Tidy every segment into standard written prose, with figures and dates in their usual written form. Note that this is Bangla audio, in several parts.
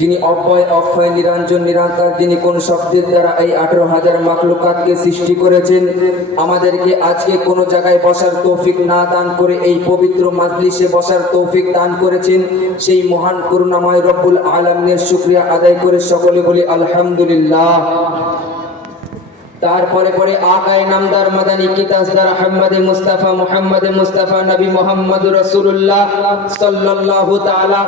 যিনি অব্যয় অক্ষয় নিরঞ্জন নিরাকার, যিনি কোন শব্দের দ্বারা এই 18,000 মাখলুকাতকে সৃষ্টি করেছেন, আমাদেরকে আজকে কোন জায়গায় বসার তৌফিক না দান করে এই পবিত্র মাজলিসে বসার তৌফিক দান করেছেন, সেই মহান করুণাময় রব্বুল আলামিনের শুকরিয়া আদায় করে সকলে বলি আলহামদুলিল্লাহ। তারপরে পরে আকায়ে নামদার মাদানী কি তাজদার মুহাম্মদে মুস্তাফা নবী মুহাম্মদুর রাসূলুল্লাহ সাল্লাল্লাহু তাআলা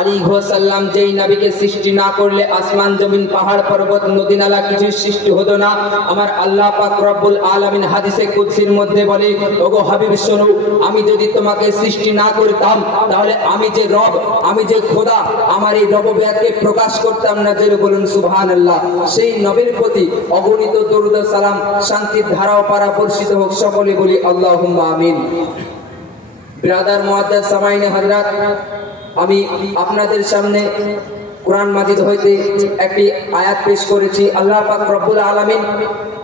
আলাইহি ওয়াসাল্লাম, যেই নবীকে সৃষ্টি না করলে আসমান জমিন পাহাড় পর্বত নদী নালা কিছু সৃষ্টি হতো না। আমার আল্লাহ পাক রব্বুল আলামিন হাদিসে কুদসির মধ্যে বলে, ওগো হাবিব শোনো, আমি যদি তোমাকে সৃষ্টি না করতাম তাহলে আমি যে রব, আমি যে খোদা, আমার এই রববিয়তকে প্রকাশ করতাম না। জোরে বলুন সুবহানাল্লাহ। সেই নবীর প্রতি অগণিত দরুদ সালাম, শান্তির ধারাও পারা বর্ষিত হোক, সকলে বলি আল্লাহুম্মা আমিন। ব্রাদার মুআদ্দাস সামাইনে হযরত, আমি আপনাদের সামনে কোরআন মাজিদ হইতে একটি আয়াত পেশ করেছি। আল্লাহ পাক রব্বুল আলামিন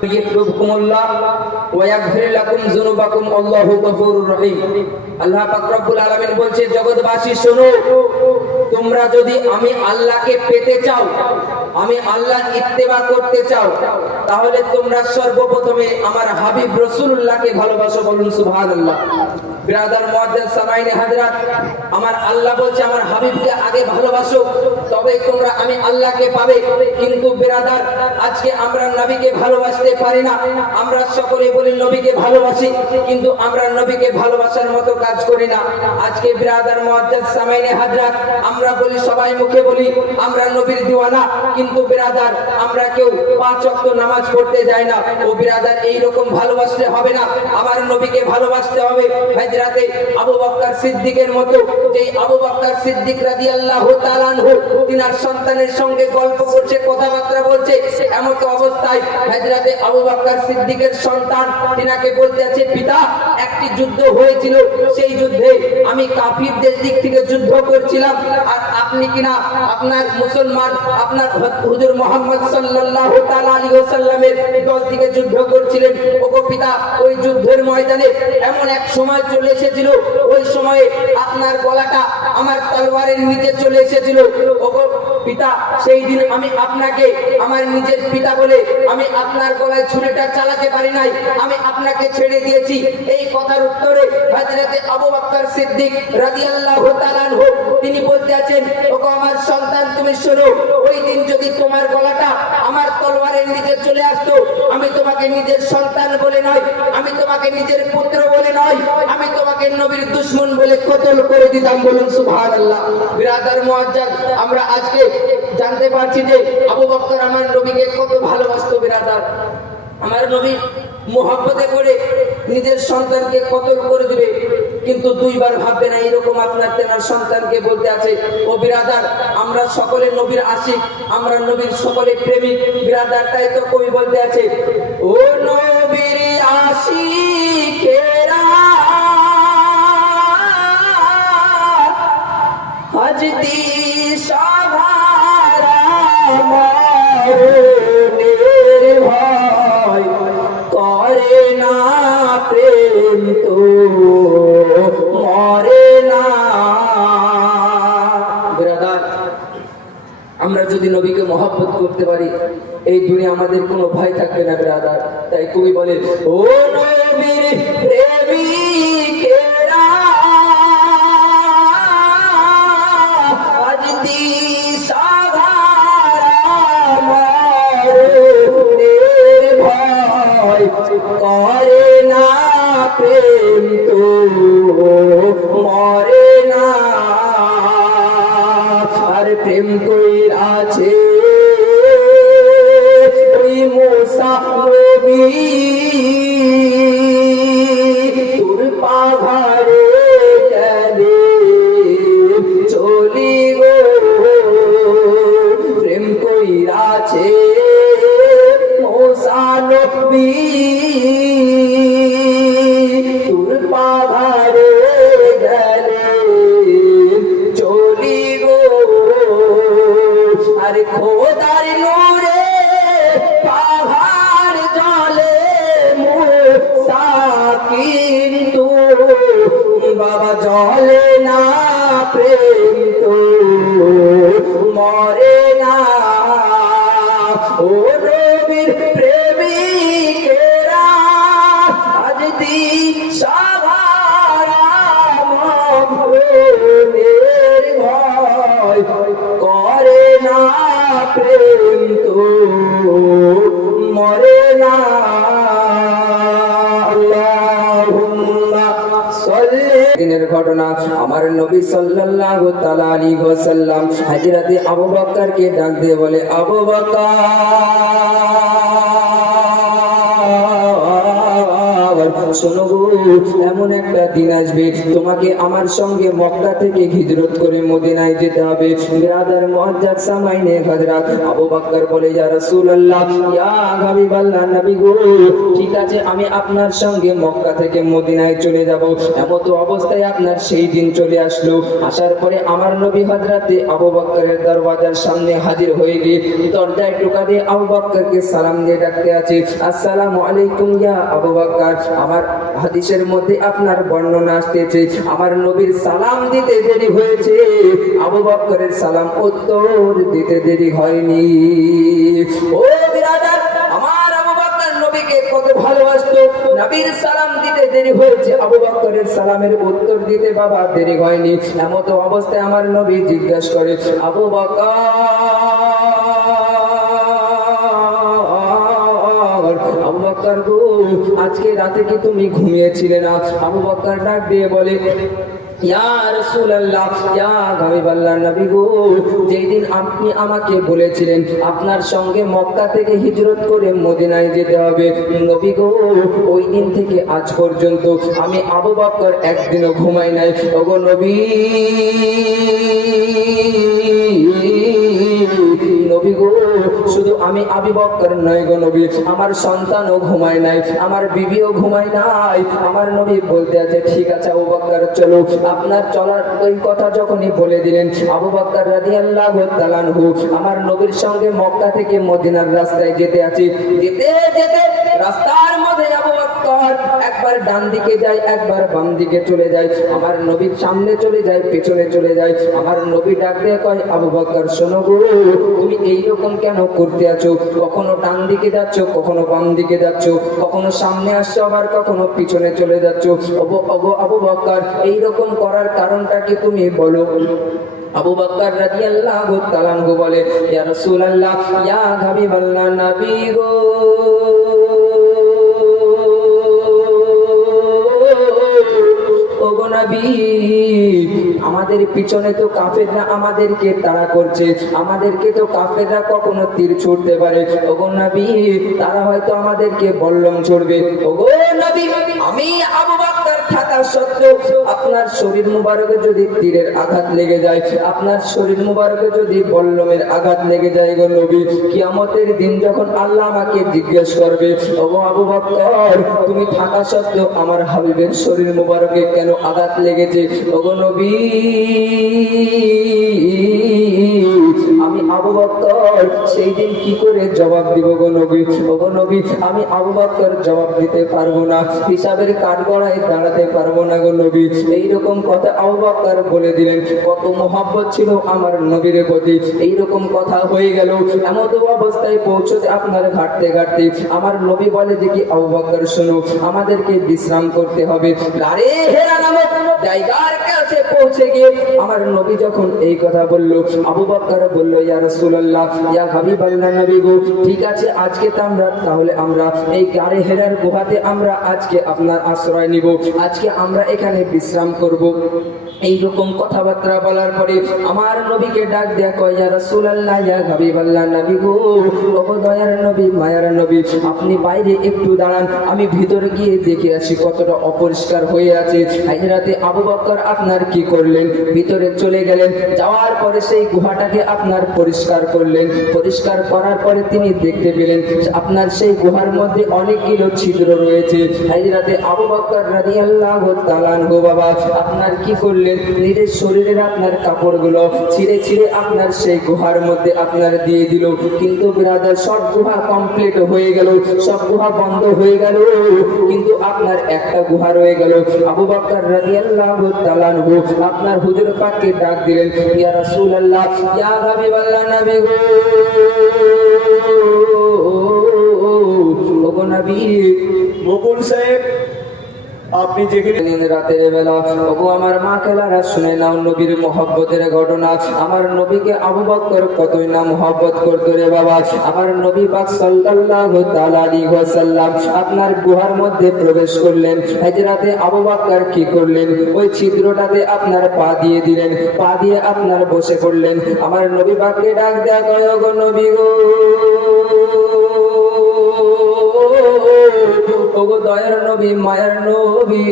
ইয়াকরুকুমুল্লাহ ওয়া ইয়াগফির লাকুম যুনুবাকুম আল্লাহু গফুরুর রহিম। আল্লাহ পাক রব্বুল আলামিন বলছে, জগৎবাসী শোনো, তোমরা যদি আমি আল্লাহকে পেতে চাও, আমি আল্লাহর ইত্তেবা করতে চাও, তাহলে তোমরা সর্বপ্রথমে আমার হাবিব রাসূলুল্লাহকে ভালোবাসো। বলুন সুবহানাল্লাহ। ব্রাদার মুআদ্দাস সামাইনে হযরত, আমার আল্লাহ বলছে আমার হাবিবকে আগে ভালোবাসো, তবে তোমরা আমি আল্লাহকে পাবে। কিন্তু ব্রাদার, আজকে আমরা নবীকে ভালোবাসতে পারি না। আমরা সকলে বলি নবীকে ভালোবাসি, কিন্তু আমরা নবীকে ভালোবাসার মতো কাজ করি না। আজকে ব্রাদার মুআদ্দাস সামাইনে হযরত, আমরা বলি, সবাই মুখে বলি আমরা নবীর দিওয়ানা, কিন্তু ব্রাদার আমরা কেউ 5 ওয়াক্ত নামাজ পড়তে যায় না। ও ব্রাদার, এই রকম ভালোবাসলে হবে না, আমার নবীকে ভালোবাসতে হবে। হযরতে আবু বকর সিদ্দিকের মতো, যে আবু বকর সিদ্দিক রাদিয়াল্লাহু তাআলা আনহু তিনার সন্তানের সঙ্গে গল্প করছে, কথাবার্তা বলছে, এমন অবস্থায় হযরতে আবু বকর সিদ্দিকের সন্তান তিনাকে বলতে আছে, পিতা, একটি যুদ্ধ হয়েছিল, সেই যুদ্ধে আমি কাফিরদের দিক থেকে যুদ্ধ করছিলাম, আর আপনি কিনা আপনার মুসলমান, আপনার হুজুর মুহাম্মদ সাল্লাল্লাহু তাআলা আলাইহি ওয়াসাল্লামের দল থেকে যুদ্ধ করছিলেন। ওগো পিতা, ওই যুদ্ধের ময়দানে এমন এক সময় চলে এসেছিল, ওই সময়ে আপনার গলাটা আমার তলোয়ারের নিচে চলে এসেছিল। ওগো পিতা, সেই দিন আমি আপনাকে আমার নিজের পিতা বলে আমি আপনার গলায় ছুরিটা চালাতে পারি নাই, আমি আপনাকে ছেড়ে দিয়েছি। এই কথার উত্তরে হযরতে আবু বকর সিদ্দিক রাদিয়াল্লাহু তাআলা আনহু তিনি বলতে আছেন, ওগো আমার সন্তান, তুমি শোনো, ওই দিন যদি তোমার গলাটা আমার তলোয়ারের নিচে চলে আসতো, আমি তোমাকে নিজের সন্তান বলে নয়, আমি তোমাকে নিজের পুত্র বলে নয়, আমি তোমাকে নবীর দুশমন বলে কতল করে দিতাম। বলুন সুবহানাল্লাহ। ব্রাদার মুআজ্জাজ, আমরা আজকে জানতে পারছি যে আবু বকর আমার নবীকে কত ভালোবাসতো। ব্রাদার, আমার নবীর মোহাব্বতে করে নিজের সন্তানকে কতল করে দিবে, কিন্তু দুইবার ভাববে না। এরকম আপনার তেনার সন্তানকে বলতে আছে। ও বিরাদার, আমরা সকলে নবীর আশিক, আমরা নবীর সকলে প্রেমিক। বিরাদার, তাই তো কবি বলতে আছে, ও নবীর আশিকেরা আজ দিশাহারা মরণের ভয় করে না, প্রেম তো মরে না। ব্রাদার, আমরা যদি নবীকে মহব্বত করতে পারি, এই দুনিয়া আমাদের কোনো ভয় থাকবে না। ব্রাদার, তাই কবি বলে, ও নবীর প্রেমিকেরা আজ দিশাহারা মরণের ভয় করে না, প্রেম তো মরে না। আর প্রেম কইর আছে ওই মুসা নবী, তোর পাহাড়ে গেলে চলি গো। প্রেম কইর আছে মুসা নবী, তোর পাহাড়ে গেলে চলি গো। আর খোদার নূরে পাহাড় জলে মুসা, কিন্তু বাবা জলে না, প্রেম তো করে না প্রেম তো মরে না। দিনের ঘটনা, আমার নবী সাল্লাল্লাহু তাআলা আলাইহি ওয়াসাল্লাম হযরতে আবু বকরকে ডাক দিয়ে বলে, আবু বকর শোনো গো, এমন একটা দিন আসবে তোমাকে আমার সঙ্গে মক্কা থেকে হিজরত করে মদিনায় যেতে হবে। বিরাদার মুআজ্জাজ সামাইনে হযরত আবু বকর বলে, ইয়া রাসূলুল্লাহ, ইয়া হাবিবাল্লাহ, নবী গো, ঠিক আছে আমি আপনার সঙ্গে মক্কা থেকে মদিনায় চলে যাব। এমত অবস্থায় আপনার সেই দিন চলে আসলো। আসার পরে আমার নবী হযরতে আবু বকরের দরওয়াজার সামনে হাজির হয়ে গিয়ে দরজায় টোকা দিয়ে আবু বকরকে সালাম দিয়ে ডাকতে আছে, আসসালামু আলাইকুম ইয়া আবু বকর। আমার হাদিসের মধ্যে আপনার বর্ণনা আসতেছে, আমার নবীর সালাম দিতে দেরি হয়েছে, আবু বকরের সালাম উত্তর দিতে দেরি হয়নি। ও বিরাদার, আমার আবু বকর নবীকে কত ভালোবাসতো, নবীর সালাম দিতে দেরি হয়েছে, আবু বকরের সালামের উত্তর দিতে বাবা দেরি হয়নি। এমত অবস্থায় আমার নবী জিজ্ঞাসা করে, আবু বকর, আবু বকর গো, আজকে রাতে কি তুমি ঘুমিয়েছিলে না? আবু বকর ডাক দিয়ে বলে, ইয়া রাসূলুল্লাহ, ইয়া হাবিবাল্লাহ, নবী গো, যেই দিন আপনি আমাকে বলেছিলেন আপনার সঙ্গে মক্কা থেকে হিজরত করে মদিনায় যেতে হবে, নবী গো, ওই দিন থেকে আজ পর্যন্ত আমি আবু বকর একদিনও ঘুমাই নাই। ওগো নবী, নবী গো, শুধু আমি আবু বকর নয় গো নবী, আমার সন্তানও ঘুমায় নাই, আমার বিবিও ঘুমায় নাই। আমার নবী বলতে আছে, ঠিক আছে আবু বকর চলো। আপনার চলার ওই কথা যখনই বলে দিলেন, আবু বকর রাদিয়াল্লাহু তাআলা আনহু আমার নবীর সঙ্গে মক্কা থেকে মদিনার রাস্তায় যেতে আছে। যেতে যেতে রাস্তার মধ্যে আবু বকর একবার ডান দিকে যায়, একবার বাম দিকে চলে যায়, আমার নবীর সামনে চলে যায়, পেছনে চলে যায়। আমার নবী ডাক দিয়ে কয়, আবু বকর শোনো গো, তুমি এইরকম কেন করতে আছো? কখনো ডান দিকে যাচ্ছ, কখনো বাম দিকে যাচ্ছ, কখনো সামনে আসছো, আবার কখনো পিছনে চলে যাচ্ছ। আবু বকর এইরকম করার কারণটা কি তুমি বলো? আবু বকর রাদিয়াল্লাহু তাআলা আনহু বলে, ইয়া রাসূলুল্লাহ, ইয়া হাবিবাল্লাহ, নবী গো, ওগো নবী, আমাদের পিছনে তো কাফেররা আমাদেরকে তাড়া করছে, আমাদেরকে তো কাফেররা কখনো তীর ছুটতে পারে। ওগো নবী, তারা হয়তো আমাদেরকে বল্লম ছুড়বে। ওগো নবী, আমি আবু বকর থাকা সত্ত্বেও আপনার শরীর মুবারকে যদি তীরের আঘাত লেগে যায়, আপনার শরীর মুবারকে যদি বল্লমের আঘাত লেগে যায় গো নবী, কিয়ামতের দিন যখন আল্লাহ আমাকে জিজ্ঞেস করবে, ওগো আবু বকর, তুমি থাকা সত্ত্বেও আমার হাবিবের শরীর মুবারকে কেন আঘাত লেগেছে? ওগো নবী, আমি আবু বকর সেই দিন কি করে জবাব দিব গো নবী? ওগো নবী, আমি আবু বকর জবাব দিতে পারবো না, হিসাবের কাঠগড়ায় দাঁড়াতে পারবো না গো নবী। এইরকম কথা আবু বকর বলে দিলেন। কত মোহাব্বত ছিল আমার নবীর প্রতি, এইরকম কথা হয়ে গেল। এমন অবস্থায় পৌঁছতে আপনার ঘাটতে ঘাটতে আমার নবী বলে যে কি, আবু বকর শোনো, আমাদেরকে বিশ্রাম করতে হবে। লারে হেরা নামক জায়গার কাছে পৌঁছে গিয়ে আমার নবী যখন এই কথা বলল, আবু বকর বলল, ইয়া রাসূলুল্লাহ, ইয়া হাবিবাল্লাহ, নবী গো, ঠিক আছে আজকে তাহলে আমরা এই গারে হেরার গুহাতে আমরা আজকে আপনার আশ্রয় নিব, আজকে আমরা এখানে বিশ্রাম করব। এইরকম কথাবার্তা বলার পরে আমার নবীকে ডাক দেয়া কয়, ইয়া রাসূলুল্লাহ, ইয়া হাবিবাল্লাহ, নবী গো, ওগো দয়ার নবী, মায়ার নবী, আপনি বাইরে একটু দাঁড়ান, আমি ভিতরে গিয়ে দেখে আসি কতটা অপরিষ্কার হয়ে আছে। হযরতে আবু বকর আপনার কি করলেন, ভিতরে চলে গেলেন, যাওয়ার পরে সেই গুহাটাকে আপনার পরিষ্কার করলেন। পরিষ্কার করার পরে তিনি দেখতে পেলেন আপনার সেই গুহার মধ্যে অনেকগুলো ছিদ্র রয়েছে। হযরতে আবু বকর রাদিয়াল্লাহু তাআলা আনহু বাবা আপনার কি করলেন, নিজের শরীরের আপনার কাপড়গুলো ছিঁড়ে ছিঁড়ে আপনার সেই গুহার মধ্যে আপনার দিয়ে দিল। কিন্তু বিরাদার সব গুহা কমপ্লিট হয়ে গেল, সব গুহা বন্ধ হয়ে গেল, কিন্তু আপনার একটা গুহা রয়ে গেল। আবু বকর রাদিয়াল্লাহু তাআলা আনহু আপনার হুজুর পাককে ডাক দিলেন, ইয়া রাসূলুল্লাহ, ইয়া হাবিবাল্লাহ, নবী গো, ওগো নবী। মুকুল সাহেব আপনি যেখানে দিন রাতের বেলা ওগো আমার মা খেলারা শুনে নাও নবীর মহব্বতের ঘটনা। আমার নবীকে আবু বকর কতই না মহব্বত করতো রে বাবা। আমার নবী পাক সাল্লাল্লাহু তাআলা আলাইহি ওয়াসাল্লাম আপনার গুহার মধ্যে প্রবেশ করলেন। হযরতে আবু বকর কি করলেন? ওই ছিদ্রটাতে আপনার পা দিয়ে দিলেন, পা দিয়ে আপনার বসে পড়লেন। আমার নবী পাককে ডাক দেয়া কয়, ওগো নবী গো, ওগো দয়ার নবী, মায়ার নবী,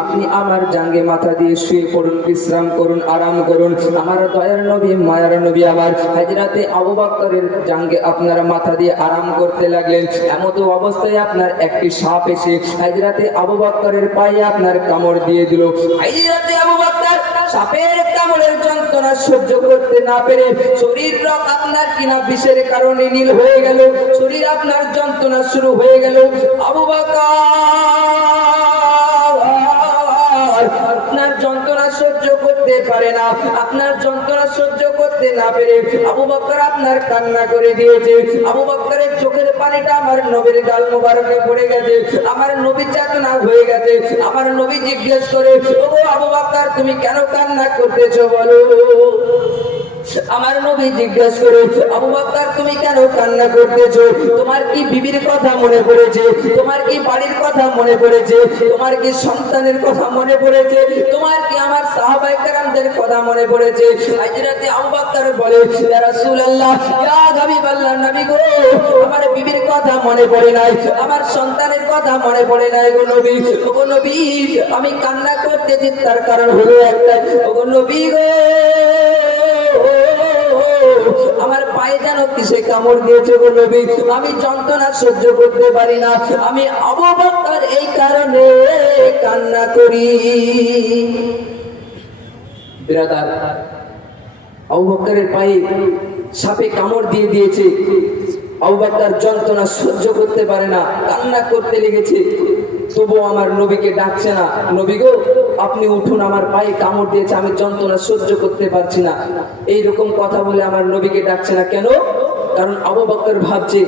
আপনি আমার জাঙ্গে মাথা দিয়ে শুয়ে পড়ুন, বিশ্রাম করুন, আরাম করুন। আমার দয়ার নবী, মায়ার নবী আমার হযরতে আবু বকরের জাঙ্গে আপনার মাথা দিয়ে আরাম করতে লাগলেন। এমতো অবস্থায় আপনার একটি সাপ এসে হযরতে আবু বকরের পায়ে আপনার কামড় দিয়ে দিল। হযরতে আবু বকর সাপের কামড়ের যন্ত্রণা সহ্য করতে না পেরে শরীর রক আপনার কিনা বিষের কারণে নীল হয়ে গেল, শরীর আপনার যন্ত্রণা শুরু হয়ে গেল। আবু বকর আপনার যন্ত্রণা সহ্য করতে পারে না, আপনার যন্ত্রণা সহ্য করতে না পেরে আবু বকর আপনার কান্না করে দিয়েছে। আবু বকরের চোখের পানিটা আমার নবীর গাল মোবারকে পড়ে গেছে, আমার নবী চেতনা হয়ে গেছে। আমার নবী জিজ্ঞেস করে, ওগো আবু বকর তুমি কেন কান্না করতেছো বলো? আমার নবী জিজ্ঞেস করে, আবু বকর তুমি কেন কান্না করতেছো? তোমার কি বিবির কথা মনে পড়েছে? তোমার কি বাড়ির কথা মনে পড়েছে? তোমার কি সন্তানের কথা মনে পড়েছে? তোমার কি আমার সাহাবায়ে কেরামদের কথা মনে পড়েছে? হযরতে আবু বকর বলে, ইয়া রাসূলুল্লাহ, ইয়া হাবিবাল্লাহ, নবী গো, আমার বিবির কথা মনে পড়ে নাই, আমার সন্তানের কথা মনে পড়ে নাই গো নবী। ওগো নবী, আমি কান্না করতেছি তার কারণ হলো একটা, ওগো নবী গো, আমার পায়ে যেন কিসে কামড় দিয়েছে গো নবী, আমি যন্ত্রণা সহ্য করতে পারি না, আমি আবু বকর এই কারণে কান্না করি। বিরাদার, আবু বকরের পায়ে সাপে কামড় দিয়ে দিয়েছে। আবু বকর যন্ত্রণা সহ্য করতে পারে না, কান্না করতে লেগেছে। তবুও আমার নবীকে ডাকছে না, নবী গো আপনি উঠুন, আমার পায়ে কামড় দিয়েছে, আমি যন্ত্রণা সহ্য করতে পারছি না। এইরকম কথা বলে আমার নবীকে ডাকছে না কেন? কারণ আবু বকর ভাবছে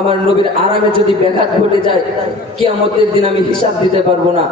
আমার নবীর আরামে যদি ব্যাঘাত ঘটে যায়, কিয়ামতের দিন আমি হিসাব দিতে পারবো না।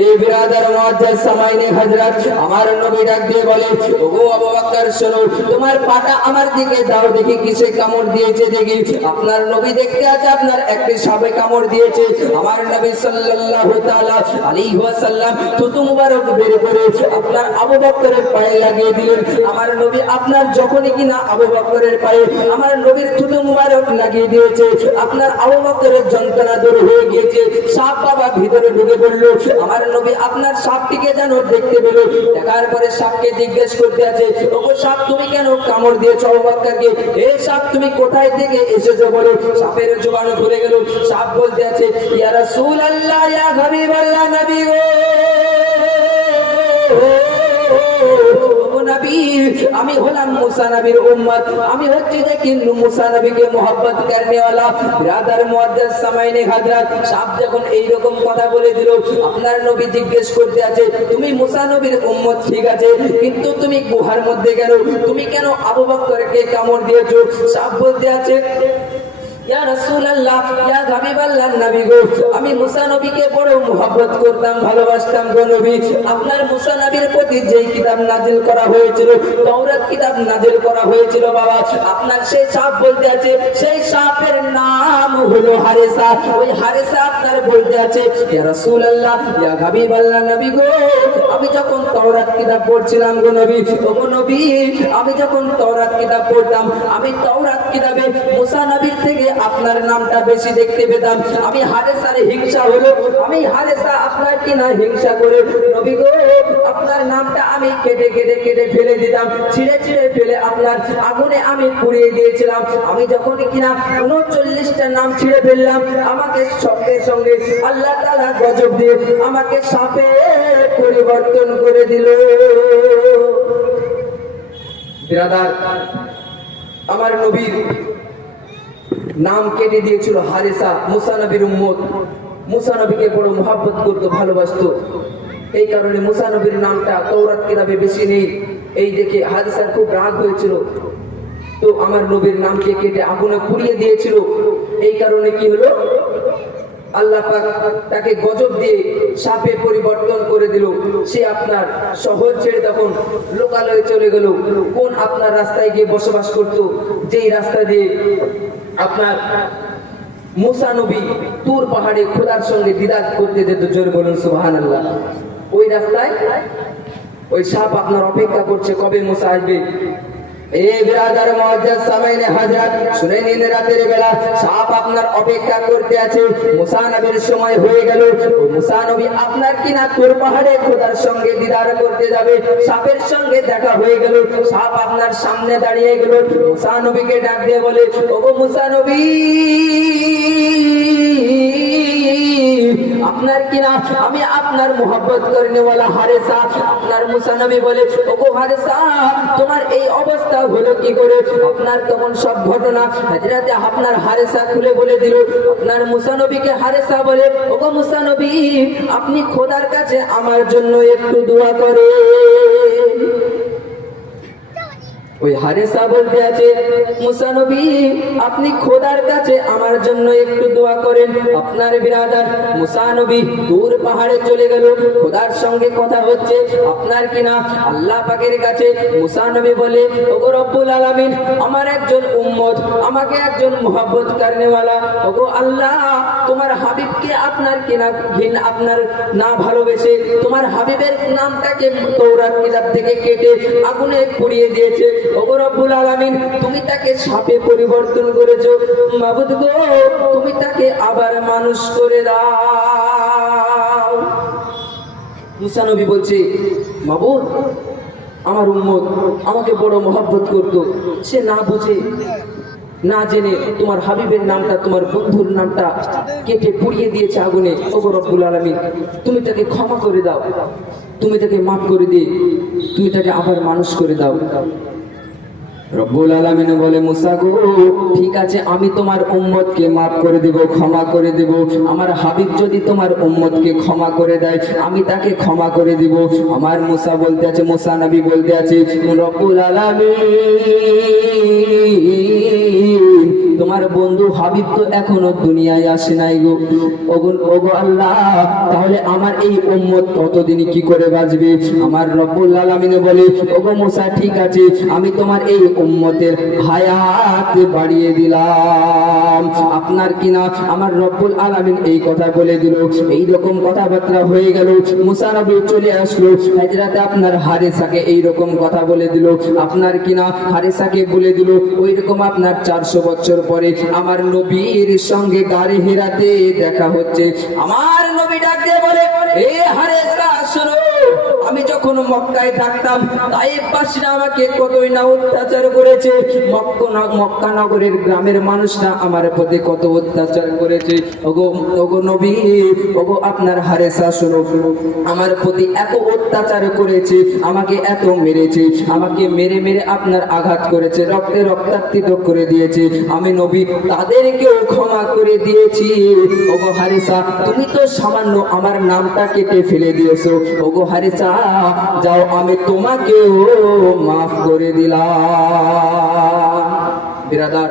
এই বিরাদার মুআজ্জাজ সামাইনি হযরত, আমার নবী ডাক দিয়ে বলে, ওগো আবু বকর শোনো, তোমার পাটা আমার দিকে দাও দেখি কিসে কামড় দিয়েছে দেখি। আপনার নবী দেখতে আছে আপনার একটি সাপে কামড় দিয়েছে। আমার নবী সাল্লাল্লাহু তাআলা আলাইহি ওয়াসাল্লাম থুতু মুবারক বের করে আপনার আবু বকরের পায়ে লাগিয়ে দিলেন। আমার নবী আপনার যখনই কিনা আবু বকরের পায়ে আমার নবীর থুতু মুবারক লাগিয়ে দিয়েছে, আপনার আবু বকরের যন্ত্রণা দূর হয়ে গিয়েছে। সাপ বাবা ভিতরে ঢুকে পড়লো। আমার নবী আপনার সাপটিকে যেন দেখতে পেল, দেখার পরে সাপকে জিজ্ঞেস করতে আছে, ওগো সাপ তুমি কেন কামড় দিয়েছো আবু বকরকে? এই সাপ তুমি কোথায় থেকে এসেছো বলো। সাপের জবান খুলে গেল। সাপ বলতে আছে, ইয়া রাসূলুল্লাহ, ইয়া হাবিবাল্লাহ, নবী গো, আমি হলাম মুসা নবীর উম্মত, আমি হচ্ছি যে কিন্তু মুসা নবীকে মোহাব্বত করনেওয়ালা। ব্রাদার মুআজ্জাজ সামাইনে হযরত, সাপ যখন এইরকম কথা বলে দিল, আপনার নবী জিজ্ঞেস করতে আছে, তুমি মুসা নবীর উম্মত ঠিক আছে, কিন্তু তুমি গুহার মধ্যে গেল, তুমি কেন আবু বকরকে কামড় দিয়েছো? সাপ বলতে আছে, ইয়া রাসূলুল্লাহ, ইয়া হাবিবাল্লাহ, নবী গো, আমি মুসা নবীকে বড় মুহাব্বত করতাম, ভালোবাসতাম গো নবী। আপনার মুসা নবীর প্রতি যেই কিতাব নাজিল করা হয়েছিল, তাওরাত কিতাব নাজিল করা হয়েছিল বাবা, আপনার সেই সাপ বলতে আছে, সেই সাপের নাম হলো হারেসা। ওই হারেসা আপনার বলতে আছে, ইয়া রাসূলুল্লাহ, ইয়া হাবিবাল্লাহ, নবী গো, আমি যখন তাওরাত কিতাব পড়ছিলাম গো নবী, ওগো নবী, আমি যখন তাওরাত কিতাব পড়তাম, আমি তাওরাত কিতাবে মুসা নবীর থেকে আপনার নামটা বেশি দেখতে পেতাম। আমি হারেসার হিংসা হলো, আমি হারেসা আপনার কিনা হিংসা করে নবী গো আপনার নামটা আমি কেটে কেটে কেটে ফেলে দিতাম, ছিঁড়ে ছিঁড়ে ফেলে আপনার আগুনে আমি পুড়িয়ে দিয়েছিলাম। আমি যখন কিনা 39টা নাম ছিঁড়ে ফেললাম, আমাকে সঙ্গে সঙ্গে আল্লাহ তাআলা গজব দিয়ে আমাকে সাপে পরিবর্তন করে দিল। বিরাদার, আমার নবীর নাম কেটে দিয়েছিল হারেসা, মুসা নবীর উম্মত। মুসা নবীকে বড় মুহাব্বত করতো, ভালোবাসতো। এই কারণে মুসা নবীর নামটা তাওরাত কিতাবে বেশি নেই। এই দেখে হারেসার খুব রাগ হয়েছিল, তো আমার নবীর নামকে কেটে আগুনে পুড়িয়ে দিয়েছিল। এই কারণে কি হলো, আল্লাহ পাক তাকে গজব দিয়ে সাপে পরিবর্তন করে দিল। সে আপনার শহর ছেড়ে তখন লোকালয়ে চলে গেল। কোন আপনার রাস্তায় গিয়ে বসবাস করত, যেই রাস্তা দিয়ে আপনার মুসা নবী তুর পাহাড়ে খোদার সঙ্গে দিদার করতে যেত। জোরে বলুন সুবহানাল্লাহ। ওই রাস্তায় ওই সাপ আপনার অপেক্ষা করছে, কবে মুসা আসবে। বিরাদার মুআজ্জাজ সামাইনে হযরত, শুনে নিন, রাতের বেলা সাপ আপনার অপেক্ষা করতে আছে। মুসা নবীর সময় হয়ে গেল। মুসা নবী আপনার কিনা তুর পাহাড়ে খোদার সঙ্গে দিদার করতে যাবে। সাপের সঙ্গে দেখা হয়ে গেল। সাপ আপনার সামনে দাঁড়িয়ে গেল। মুসা নবীকে ডাক দিয়ে বলে, ওগো মুসা নবী, আপনার কিনা আমি আপনার মোহাব্বত করনেওয়ালা হারেসা। আপনার মুসা নবী বলে, ওগো হারেসা, তোমার এই অবস্থা হলো কি করে? আপনার তখন সব ঘটনা হযরতে আপনার হারেসা খুলে বলে দিল। আপনার মুসা নবীকে হারেসা বলে, ওগো মুসা নবী, আপনি খোদার কাছে আমার জন্য একটু দোয়া করেন। ওই হারেসা বলতে আছে, মুসা নবী, আপনি খোদার কাছে আমার জন্য একটু দোয়া করেন। আপনার বিরাদার মুসা নবী দূর পাহাড়ে চলে গেল। খোদার সঙ্গে কথা হচ্ছে আপনার কিনা আল্লাহ পাকের কাছে। মুসা নবী বলে, ওগো রব্বুল আলামিন, আমার একজন উম্মত, আমাকে একজন মুহাব্বত করনেওয়ালা, ওগো আল্লাহ, তোমার হাবিবকে আপনার কিনা আপনার না ভালোবেসে তোমার হাবিবের নামটাকে তাওরাত কিতাব থেকে কেটে আগুনে পুড়িয়ে দিয়েছে। ওগো রব্বুল আলামিন, তুমি তাকে সাপে পরিবর্তন করেছো। মাবুদ গো, তুমি তাকে আবার মানুষ করে দাও। মুসা নবী বলছে, মাবুদ, আমার উম্মত আমাকে বড় মহব্বত করতো, সে না বুঝে না জেনে তোমার হাবিবের নামটা, তোমার বন্ধুর নামটা কেটে পুড়িয়ে দিয়েছে আগুনে। ওগো রব্বুল আলামিন, তুমি তাকে ক্ষমা করে দাও, তুমি তাকে মাফ করে দিয়ে তুমি তাকে আবার মানুষ করে দাও। রব্বুল আলামিন বলে, মুসা গো, ঠিক আছে, আমি তোমার উম্মতকে মাফ করে দেব, ক্ষমা করে দেব। আমার হাবিব যদি তোমার উম্মতকে ক্ষমা করে দেয়, আমি তাকে ক্ষমা করে দেব। আমার মুসা বলতে আছে, মুসা নবী বলতে আছে, রব্বুল আলামিন, তোমার বন্ধু হাবিব তো এখনো দুনিয়ায় আসে নাই গো। ওগো আল্লাহ, তাহলে আমার এই উম্মত ততদিন কি করে বাঁচবে? আমার রব্বুল আলামিন বলে, ওগো মুসা, ঠিক আছে, আমি তোমার এই উম্মতের হায়াত বাড়িয়ে দিলাম। আপনার কিনা আমার রব্বুল আলামিন এই কথা বলে দিল। এই রকম কথাবার্তা হয়ে গেল। মুসা নবী চলে আসলো। হযরতে আপনার হারেসাকে এই রকম কথা বলে দিল। আপনার কিনা হারেসাকে বলে দিল, ওই রকম আপনার 400 বছর পরে আমার নবীর সঙ্গে গাড়ি হেরাতে দেখা হচ্ছে। আমার নবী ডাক দিয়ে বলে, এ হারেসা, শোনো, আমি যখন মক্কায় থাকতাম, তাইফবাসীরা আমাকে কতই না অত্যাচার করেছে। মক্কা নগরের গ্রামের মানুষরা আমার প্রতি কত অত্যাচার করেছে। ওগো নবী, ওগো আপনার হারেসা, শোনো, আমার প্রতি এত অত্যাচার করেছে, আমাকে এত মেরেছে, আমাকে মেরে মেরে আপনার আঘাত করেছে, রক্তে রক্তাক্ত করে দিয়েছে। আমি নবী তাদেরকেও ক্ষমা করে দিয়েছি। ওগো হারেসা, তুমি তো সামান্য আমার নামটা কেটে ফেলে দিয়েছো। ওগো হারেসা, যাও, আমি তোমাকেও মাফ করে দিলাম। বিরাদার,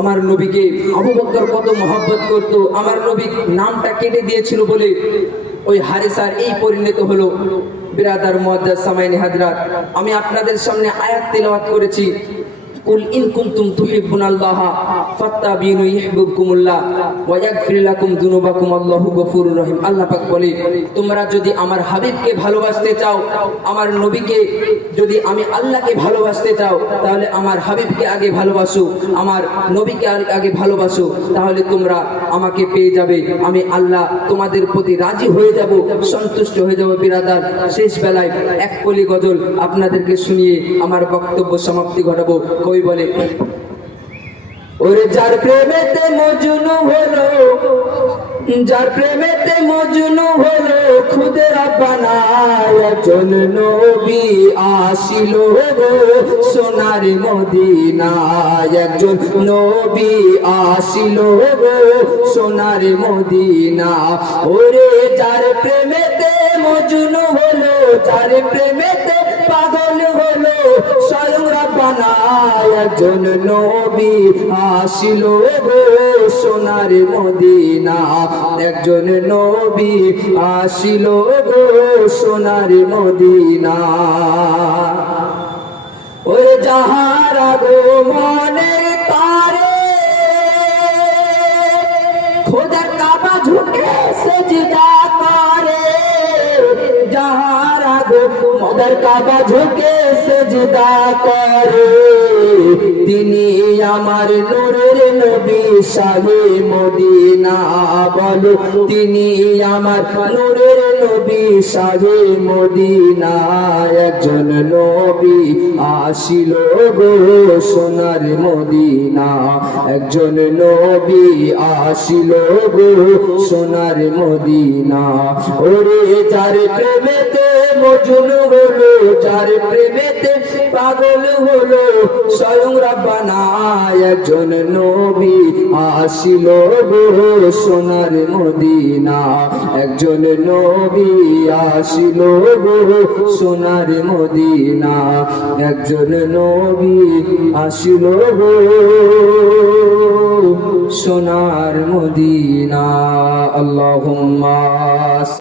আমার নবীকে আবু বকর কত মহব্বত করতো। আমার নবী নামটা কেটে দিয়েছিল বলে ওই হারেসার এই পরিণত হলো। বিরাদার মুআজ্জাজ সামাইনে হযরত, আমি আপনাদের সামনে আয়াত তেলাওয়াত করেছি, কুল ইন কুনতুম তুহিব্বুনাল্লাহ ফাত্তাবিনু ইউহিব্বুকুমুল্লাহ ওয়া ইয়াগফির লাকুম যুনুবাকুম, আল্লাহু গফুরুর রহিম। আল্লাহ পাক বলে, তোমরা যদি আমার হাবিবকে ভালোবাসতে চাও, আমার নবীকে, যদি আমি আল্লাহকে ভালোবাসতে চাও, তাহলে আমার হাবিবকে আগে ভালোবাসো, আমার নবীকে আগে ভালোবাসো, তাহলে তোমরা আমাকে পেয়ে যাবে। আমি আল্লাহ তোমাদের প্রতি রাজি হয়ে যাব, সন্তুষ্ট হয়ে যাব। বিরাদার, শেষ বেলায় এক কলি গজল আপনাদেরকে শুনিয়ে আমার বক্তব্য সমাপ্তি ঘটাবো। কই বলে, ওরে যার প্রেমেতে মজনু হলো, যার প্রেমেতে মজনু হলো, খুদে রাব্বানা একজন নবী আসিল গো সোনার মদিনায়, একজন নবী আসিল গো সোনার মদিনা। ওরে যার প্রেমেতে মজনু হলো, যার প্রেমেতে পাগল হলো, স্বয়ং রাব্বানা একজন নবী আসিল গো সোনার মদিনা একজন নবী আসিল গো সোনার মদিনা ওই যাহারা গো মনের তারে খোদার কাবা ঝুঁকে সেজদা করে যাহারা গো মদের কাবা ঝুঁকে সেজদা করে তিনি আমার নূরের নবী শাহে মদিনা বলো তিনি আমার নূরের নবী শাহে মদিনা একজন নবী আসিল গো সোনার মদিনা একজন নবী আসিল গো সোনার মদিনা ওরে যার প্রেমেতে মজনু হলো যার প্রেমেতে পাগল হলো স্বয়ং রব্বানা একজন নবী আসিল গো সোনার মদিনা একজন নবী আসিল গো সোনার মদিনা একজন নবী আসিল গো সোনার মদিনা আল্লাহুম্মা